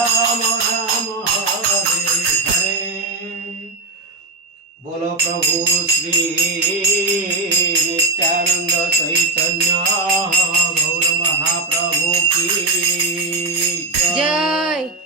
राम राम हरे हरे। बोलो प्रभु श्री नित्यानंद चैतन्य गौर महाप्रभु की जय।